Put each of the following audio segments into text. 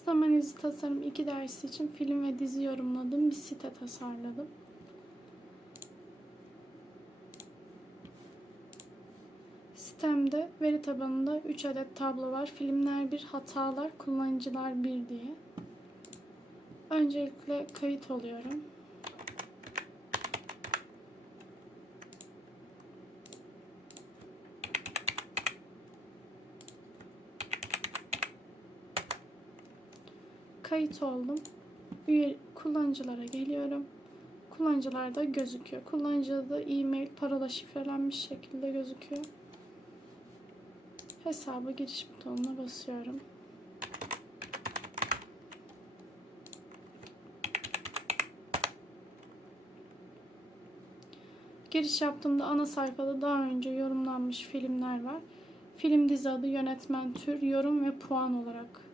Sistem analizi tasarım 2 dersi için film ve dizi yorumladım. Bir site tasarladım. Sitemde veri tabanında 3 adet tablo var. Filmler 1, hatalar, kullanıcılar 1 diye. Öncelikle kayıt oluyorum. Kayıt oldum. Üye kullanıcılara geliyorum. Kullanıcılarda gözüküyor. Kullanıcıda e-mail, parola şifrelenmiş şekilde gözüküyor. Hesaba giriş butonuna basıyorum. Giriş yaptığımda ana sayfada daha önce yorumlanmış filmler var. Film dizi adı, yönetmen, tür, yorum ve puan olarak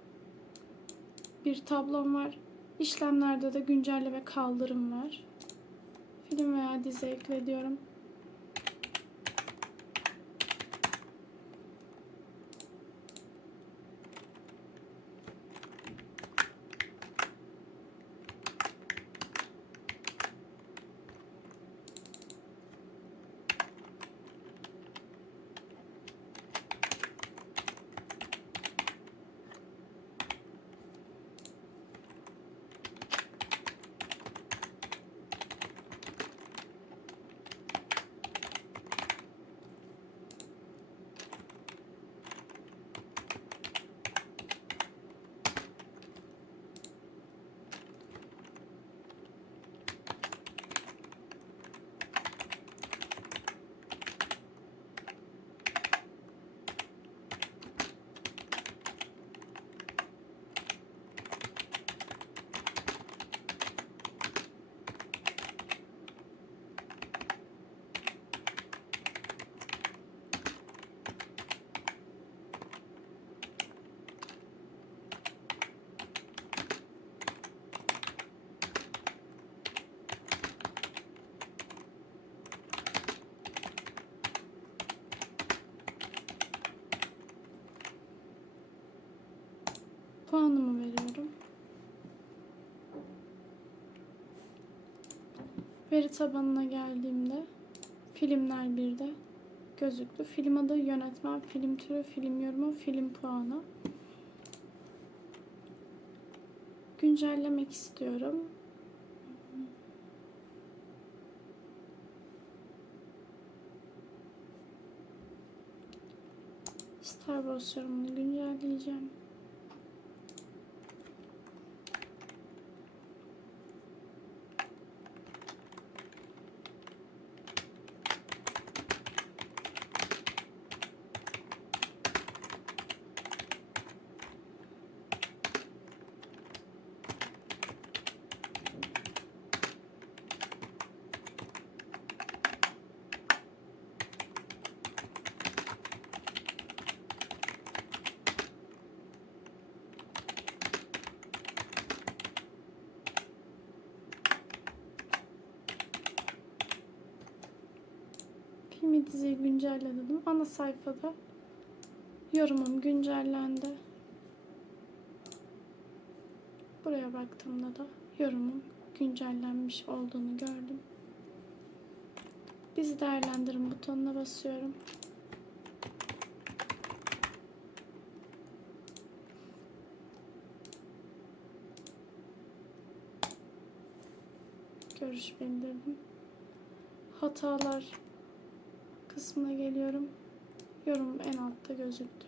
bir tablom var. İşlemlerde de güncelle ve kaldırım var. Film veya dizi ekle diyorum. Puanımı veriyorum. Veri tabanına geldiğimde filmler birde gözüktü. Film adı, yönetmen, film türü, film yorumu, film puanı. Güncellemek istiyorum. Star Wars yorumunu güncelleyeceğim. Filmi diziyi güncelle dedim. Ana sayfada yorumum güncellendi. Buraya baktığımda da yorumum güncellenmiş olduğunu gördüm. Bizi değerlendirin butonuna basıyorum. Görüş bildirdim. Hatalar kısmına geliyorum. Yorum en altta gözüktü.